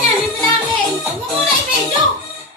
niya, dito namin. Huwag mo muna i-video.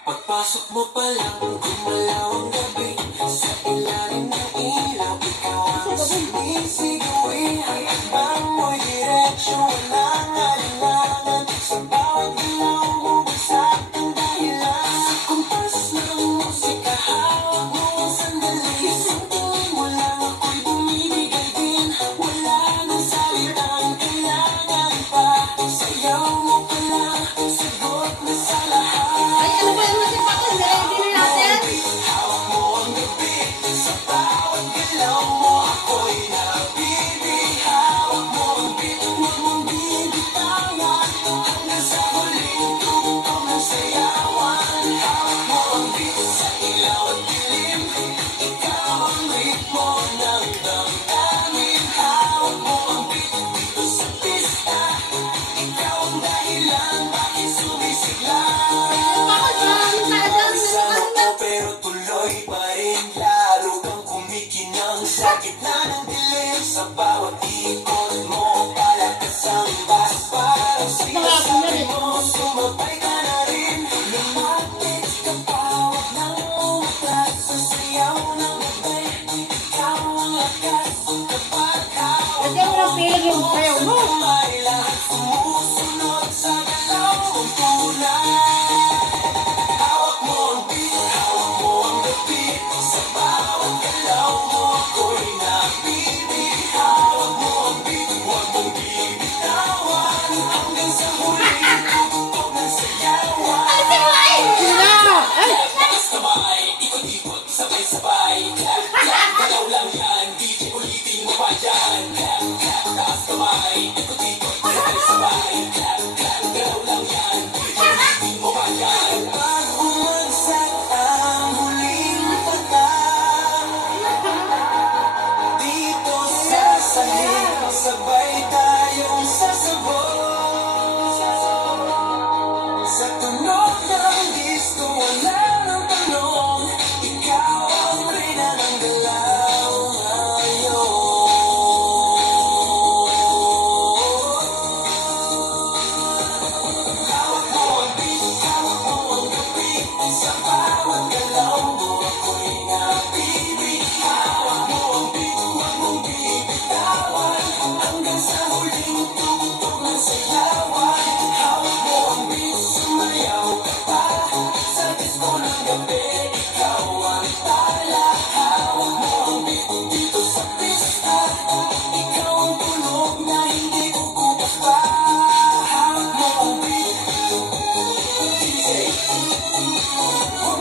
Pagpasok mo pa lang, gumalaw ang gabi. Sa ilalim ng ilaw, ikaw ang sumisigawin. Ang mo'y diretsyo, walang alinlangan. Sa bawat galaw mo, bagsak ang dahilan. Sa kumpas ng musika, hawak mo ang sandali. Isang tuwing mo lang ako'y bumibigay din. Wala nang salitang kailangan pa. Sayaw mo pa lang, sagot na sa lahat. Ay, ano ba yung masip ako? Niready na natin. Hawak mo ang gabi, sa bawat galaw mo ako'y nabibig. Hawak mo ang beat, huwag mong bibitawan. Hanggang sa huling tugtog ng sayawan. Hawak mo ang beat, sa ilaw at dilim. Ikaw ang ritmo ng damdamin. Hawak mo ang beat, dito sa pista. Ikaw ang dahilan, bakit sumisigla. Ako dyan, talagang Sama ko pero tuloy pa rin. Lalo kang kumikinang sa gitna ng dilim. Sa bawat ikot mo, palakas ang bas. Parang sinasabi mo, sumabay ka na rin. Lumapit ka pa, huwag nang umatras. Sa sayaw ng gabi, ikaw ang lakas. Kapag hawak Kasi mo ng feeling yung sayaw mo. may lahat sumusunod sa galaw mong tunay. Hawak mo ang beat, hawak mo ang gabi. Sa bawat galaw mo ako'y nabibig. Hawak mo ang beat, huwag mong bibitawan. Hanggang sa huling tugtog ng sayawan. Ay, si Mai! Sina! Ay! Taas kamay, ikot-ikot, sabay-sabay. Clap, clap, galaw lang yan. DJ ulitin mo pa yan. Clap, clap, taas kamay, ikot-ikot, sabay-sabay. Clap, clap, galaw lang yan. DJ ulitin mo pa yan. Pag bumagsak ang huling patang, dito sa sahig, sabay tayong sasabog. Sa tunog ng disco, wala nang tanong. Ikaw ang reyna ng galaw ngayon. Hawak mo ang beat, hawak mo ang gabi. Sa bawat galaw mo ako'y nabibig. Hawak mo ang beat, huwag mong bibitawan. Hanggang sa huling tugtog ng sayawan. Hawak mo ang beat, sumayaw ka pa. Sa disco ng gabi, ikaw ang tala. Hawak mo ang beat, dito sa pista. Ikaw ang tunog na hindi kukupas pa. Hawak mo ang beat, DJ. Huwag